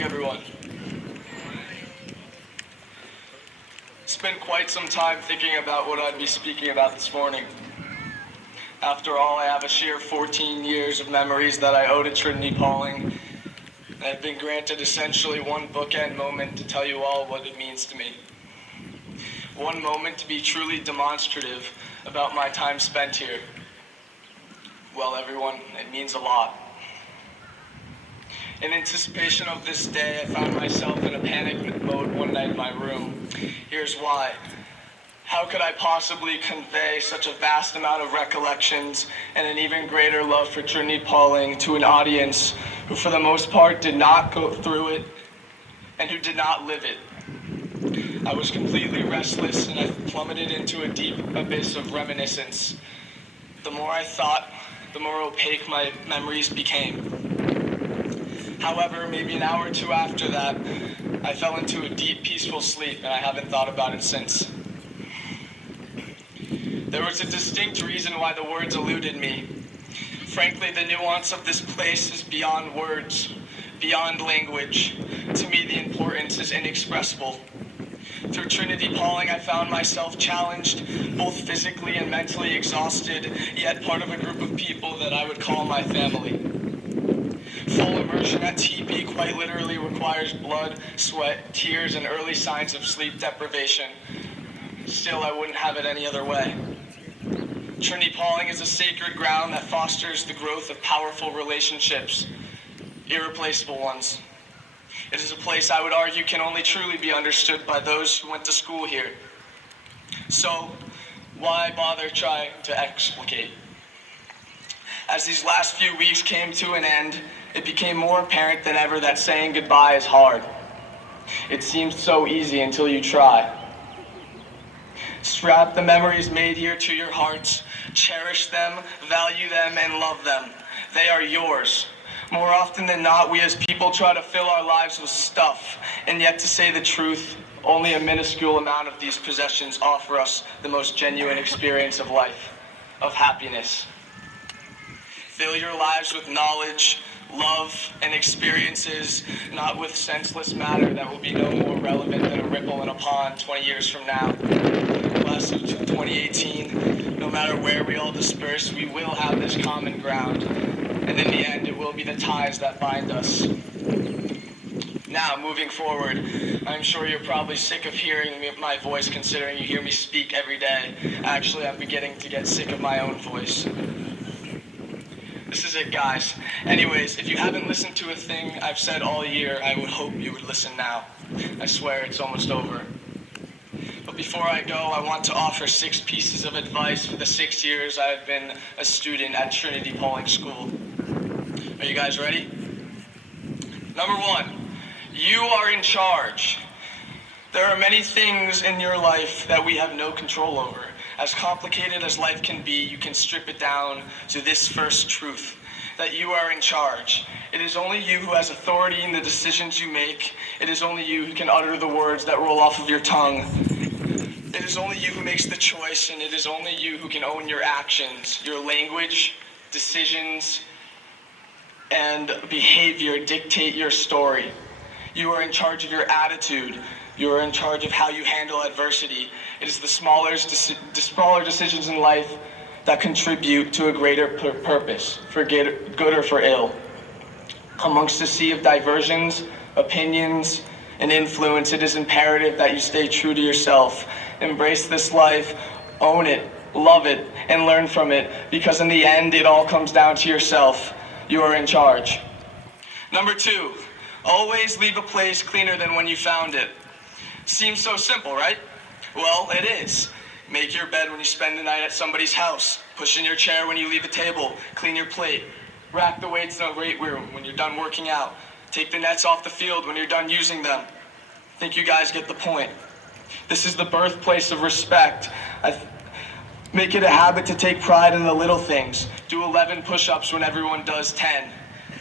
morning, everyone. Spent quite some time thinking about what I'd be speaking about this morning. After all, I have a sheer 14 years of memories that I owe to Trinity-Pawling. I've been granted essentially one bookend moment to tell you all what it means to me. One moment to be truly demonstrative about my time spent here. Well, everyone, it means a lot. In anticipation of this day, I found myself in a panic mode one night in my room. Here's why. How could I possibly convey such a vast amount of recollections and an even greater love for Trinity-Pawling to an audience who for the most part did not go through it and who did not live it? I was completely restless and I plummeted into a deep abyss of reminiscence. The more I thought, the more opaque my memories became. However, maybe an hour or two after that, I fell into a deep, peaceful sleep, and I haven't thought about it since. There was a distinct reason why the words eluded me. Frankly, the nuance of this place is beyond words, beyond language. To me, the importance is inexpressible. Through Trinity-Pawling, I found myself challenged, both physically and mentally exhausted, yet part of a group of people that I would call my family. Full immersion at TP quite literally requires blood, sweat, tears, and early signs of sleep deprivation. Still, I wouldn't have it any other way. Trinity-Pawling is a sacred ground that fosters the growth of powerful relationships, irreplaceable ones. It is a place I would argue can only truly be understood by those who went to school here. So, why bother trying to explicate? As these last few weeks came to an end, it became more apparent than ever that saying goodbye is hard. It seems so easy until you try. Strap the memories made here to your hearts, cherish them, value them, and love them. They are yours. More often than not, we as people try to fill our lives with stuff, and yet to say the truth, only a minuscule amount of these possessions offer us the most genuine experience of life, of happiness. Fill your lives with knowledge, love, and experiences, not with senseless matter that will be no more relevant than a ripple in a pond 20 years from now. Class of 2018, no matter where we all disperse, we will have this common ground, and in the end, it will be the ties that bind us. Now, moving forward, I'm sure you're probably sick of hearing my voice considering you hear me speak every day. Actually, I'm beginning to get sick of my own voice. This is it, guys. Anyways, if you haven't listened to a thing I've said all year, I would hope you would listen now. I swear it's almost over. But before I go, I want to offer 6 pieces of advice for the 6 years I've been a student at Trinity-Pawling School. Are you guys ready? Number 1, you are in charge. There are many things in your life that we have no control over. As complicated as life can be, you can strip it down to this first truth, that you are in charge. It is only you who has authority in the decisions you make. It is only you who can utter the words that roll off of your tongue. It is only you who makes the choice, and it is only you who can own your actions. Your language, decisions, and behavior dictate your story. You are in charge of your attitude. You are in charge of how you handle adversity. It is the smaller decisions in life that contribute to a greater purpose, for good or for ill. Amongst a sea of diversions, opinions, and influence, it is imperative that you stay true to yourself. Embrace this life, own it, love it, and learn from it, because in the end, it all comes down to yourself. You are in charge. Number 2, always leave a place cleaner than when you found it. Seems so simple, right? Well, it is. Make your bed when you spend the night at somebody's house. Push in your chair when you leave a table. Clean your plate. Rack the weights in the weight room when you're done working out. Take the nets off the field when you're done using them. I think you guys get the point. This is the birthplace of respect. Make it a habit to take pride in the little things. Do 11 push-ups when everyone does 10.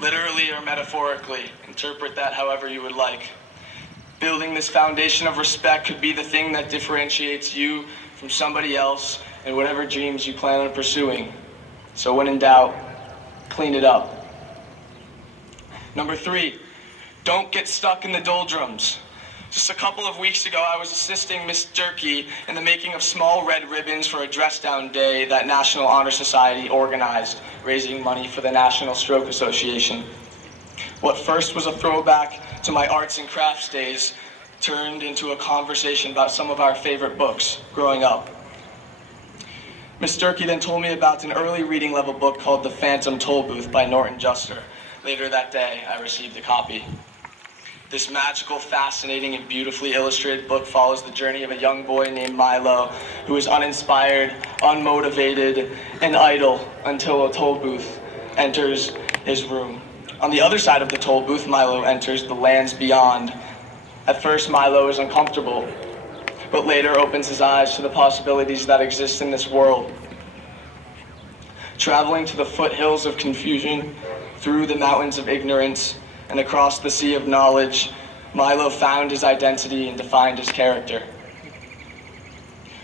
Literally or metaphorically. Interpret that however you would like. Building this foundation of respect could be the thing that differentiates you from somebody else and whatever dreams you plan on pursuing. So when in doubt, clean it up. Number 3, Don't get stuck in the doldrums. Just a couple of weeks ago, I was assisting Miss Durkee in the making of small red ribbons for a dress-down day that National Honor Society organized, raising money for the National Stroke Association. What first was a throwback to my arts and crafts days turned into a conversation about some of our favorite books growing up. Miss Durkee then told me about an early reading level book called The Phantom Tollbooth by Norton Juster. Later that day, I received a copy. This magical, fascinating, and beautifully illustrated book follows the journey of a young boy named Milo who is uninspired, unmotivated, and idle until a toll booth enters his room. On the other side of the toll booth, Milo enters the lands beyond. At first, Milo is uncomfortable, but later opens his eyes to the possibilities that exist in this world. Traveling to the foothills of confusion, through the mountains of ignorance, and across the sea of knowledge, Milo found his identity and defined his character.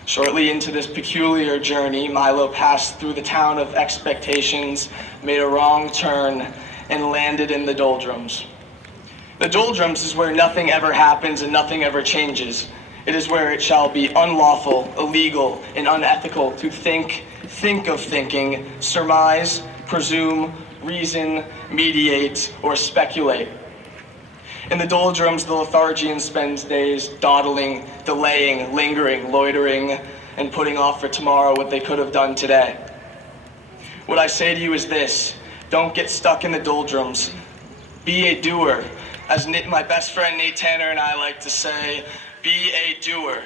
Shortly into this peculiar journey, Milo passed through the town of expectations, made a wrong turn, and landed in the doldrums. The doldrums is where nothing ever happens and nothing ever changes. It is where it shall be unlawful, illegal, and unethical to think of thinking, surmise, presume, reason, mediate, or speculate. In the doldrums, the lethargian spends days dawdling, delaying, lingering, loitering, and putting off for tomorrow what they could have done today. What I say to you is this: don't get stuck in the doldrums. Be a doer. As my best friend Nate Tanner and I like to say, be a doer.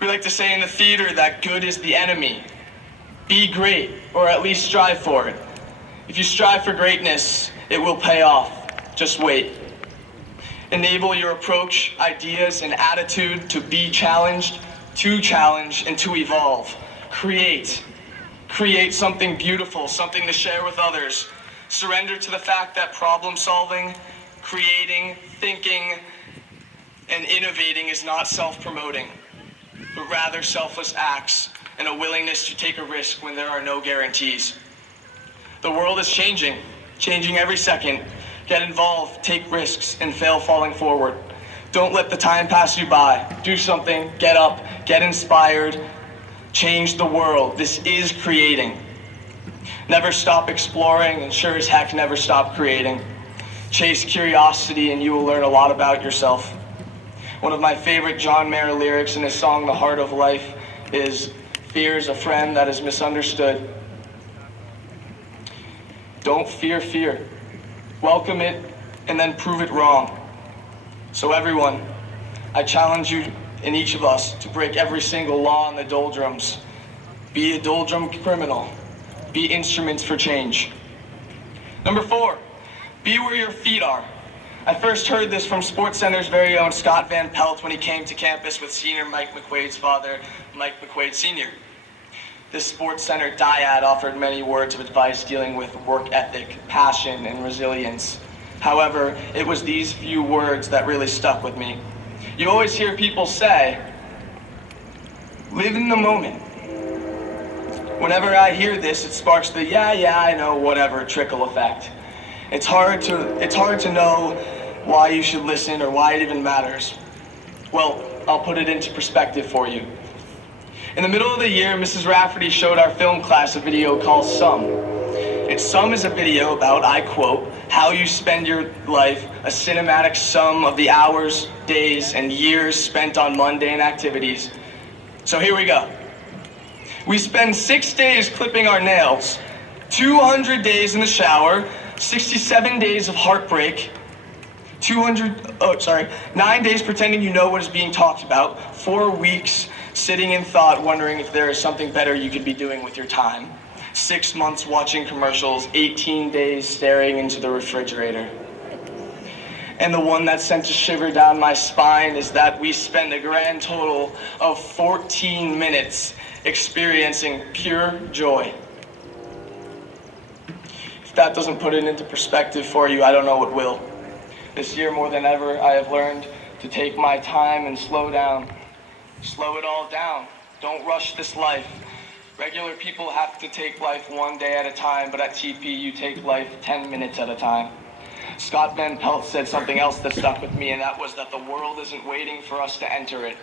We like to say in the theater that good is the enemy. Be great, or at least strive for it. If you strive for greatness, it will pay off. Just wait. Enable your approach, ideas, and attitude to be challenged, to challenge, and to evolve. Create. Create something beautiful, something to share with others. Surrender to the fact that problem solving, creating, thinking, and innovating is not self-promoting, but rather selfless acts and a willingness to take a risk when there are no guarantees. The world is changing every second. Get involved, take risks, and fail falling forward. Don't let the time pass you by. Do something, get up, get inspired, change the world. This is creating. Never stop exploring, and sure as heck never stop creating. Chase curiosity and you will learn a lot about yourself. One of my favorite John Mayer lyrics in his song The Heart of Life is, "Fear is a friend that is misunderstood." Don't fear fear. Welcome it and then prove it wrong. So everyone, I challenge you and each of us to break every single law in the doldrums. Be a doldrum criminal. Be instruments for change. Number 4, be where your feet are. I first heard this from SportsCenter's very own Scott Van Pelt when he came to campus with senior Mike McQuaid's father, Mike McQuaid Sr. This SportsCenter dyad offered many words of advice dealing with work ethic, passion, and resilience. However, it was these few words that really stuck with me. You always hear people say, live in the moment. Whenever I hear this, it sparks the yeah, I know, whatever trickle effect. It's hard to know why you should listen or why it even matters. Well, I'll put it into perspective for you. In the middle of the year, Mrs. Rafferty showed our film class a video called Sum. And Sum is a video about, I quote, how you spend your life, a cinematic sum of the hours, days, and years spent on mundane activities. So here we go. We spend 6 days clipping our nails, 200 days in the shower, 67 days of heartbreak, 9 days pretending you know what is being talked about, 4 weeks sitting in thought wondering if there is something better you could be doing with your time, 6 months watching commercials, 18 days staring into the refrigerator. And the one that sent a shiver down my spine is that we spend a grand total of 14 minutes experiencing pure joy. If that doesn't put it into perspective for you, I don't know what will. This year, more than ever, I have learned to take my time and slow down. Slow it all down. Don't rush this life. Regular people have to take life one day at a time, but at TP, you take life 10 minutes at a time. Scott Van Pelt said something else that stuck with me, and that was that the world isn't waiting for us to enter it.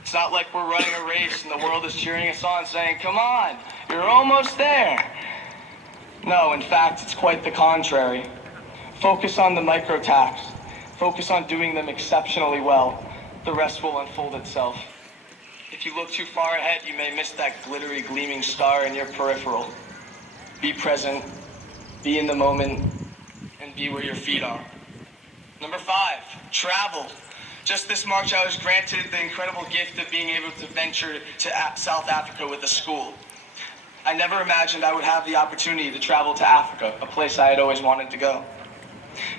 It's not like we're running a race and the world is cheering us on saying, come on, you're almost there. No, in fact, it's quite the contrary. Focus on the micro tasks. Focus on doing them exceptionally well. The rest will unfold itself. If you look too far ahead, you may miss that glittery, gleaming star in your peripheral. Be present, be in the moment, and be where your feet are. Number 5, travel. Just this March, I was granted the incredible gift of being able to venture to South Africa with a school. I never imagined I would have the opportunity to travel to Africa, a place I had always wanted to go.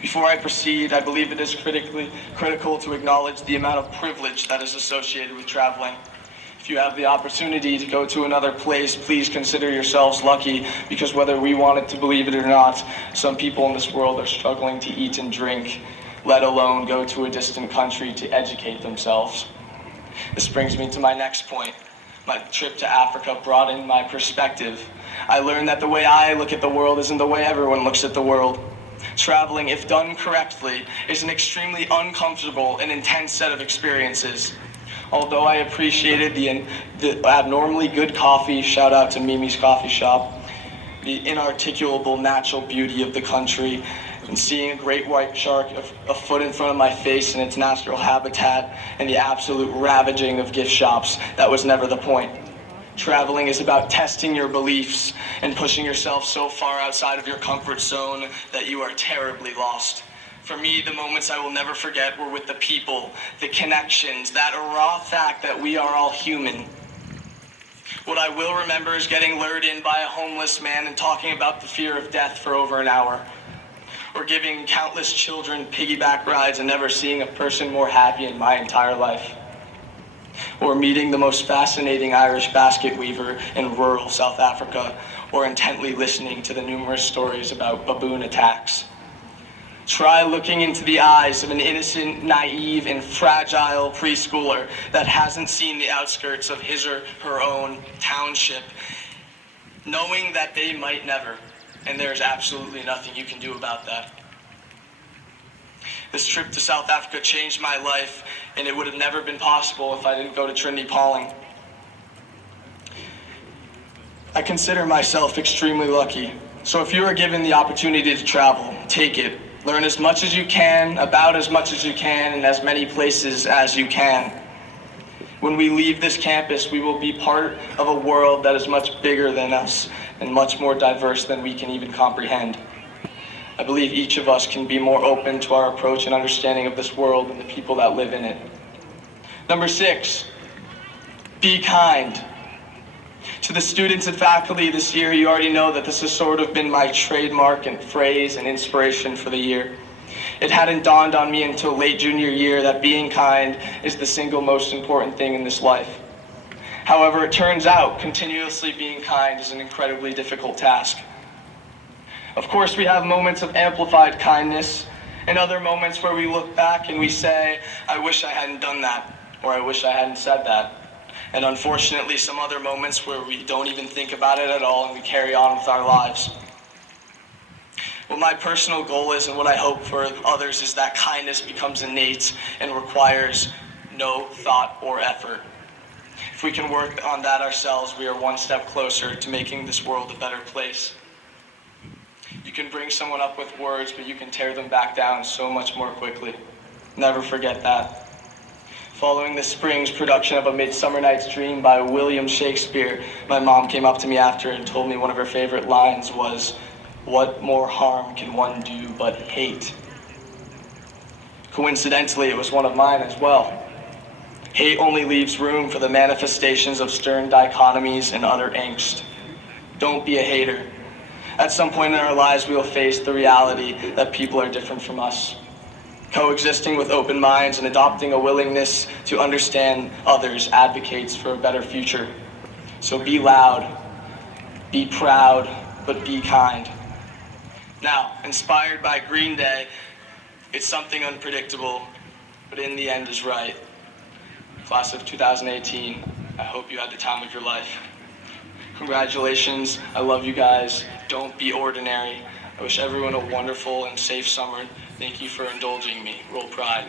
Before I proceed, I believe it is critical to acknowledge the amount of privilege that is associated with traveling. If you have the opportunity to go to another place, please consider yourselves lucky, because whether we wanted to believe it or not, some people in this world are struggling to eat and drink, let alone go to a distant country to educate themselves. This brings me to my next point. My trip to Africa broadened my perspective. I learned that the way I look at the world isn't the way everyone looks at the world. Traveling, if done correctly, is an extremely uncomfortable and intense set of experiences. Although I appreciated the abnormally good coffee, shout out to Mimi's Coffee Shop, the inarticulable natural beauty of the country, and seeing a great white shark a foot in front of my face in its natural habitat, and the absolute ravaging of gift shops, that was never the point. Traveling is about testing your beliefs and pushing yourself so far outside of your comfort zone that you are terribly lost. For me, the moments I will never forget were with the people, the connections, that raw fact that we are all human. What I will remember is getting lured in by a homeless man and talking about the fear of death for over an hour, or giving countless children piggyback rides and never seeing a person more happy in my entire life, or meeting the most fascinating Irish basket weaver in rural South Africa, or intently listening to the numerous stories about baboon attacks. Try looking into the eyes of an innocent, naive, and fragile preschooler that hasn't seen the outskirts of his or her own township, knowing that they might never, and there's absolutely nothing you can do about that. This trip to South Africa changed my life, and it would have never been possible if I didn't go to Trinity-Pawling. I consider myself extremely lucky, so if you are given the opportunity to travel, take it. Learn as much as you can, about as much as you can, in as many places as you can. When we leave this campus, we will be part of a world that is much bigger than us and much more diverse than we can even comprehend. I believe each of us can be more open to our approach and understanding of this world and the people that live in it. Number 6, be kind. To the students and faculty this year, you already know that this has sort of been my trademark and phrase and inspiration for the year. It hadn't dawned on me until late junior year that being kind is the single most important thing in this life. However, it turns out continuously being kind is an incredibly difficult task. Of course, we have moments of amplified kindness and other moments where we look back and we say, I wish I hadn't done that, or I wish I hadn't said that. And unfortunately, some other moments where we don't even think about it at all and we carry on with our lives. What my personal goal is and what I hope for others is that kindness becomes innate and requires no thought or effort. If we can work on that ourselves, we are one step closer to making this world a better place. You can bring someone up with words, but you can tear them back down so much more quickly. Never forget that. Following the spring's production of A Midsummer Night's Dream by William Shakespeare, my mom came up to me after and told me one of her favorite lines was, "What more harm can one do but hate?" Coincidentally, it was one of mine as well. Hate only leaves room for the manifestations of stern dichotomies and utter angst. Don't be a hater. At some point in our lives, we will face the reality that people are different from us. Coexisting with open minds and adopting a willingness to understand others advocates for a better future. So be loud, be proud, but be kind. Now, inspired by Green Day, it's something unpredictable, but in the end is right. Class of 2018, I hope you had the time of your life. Congratulations, I love you guys. Don't be ordinary. I wish everyone a wonderful and safe summer. Thank you for indulging me. Roll Pride.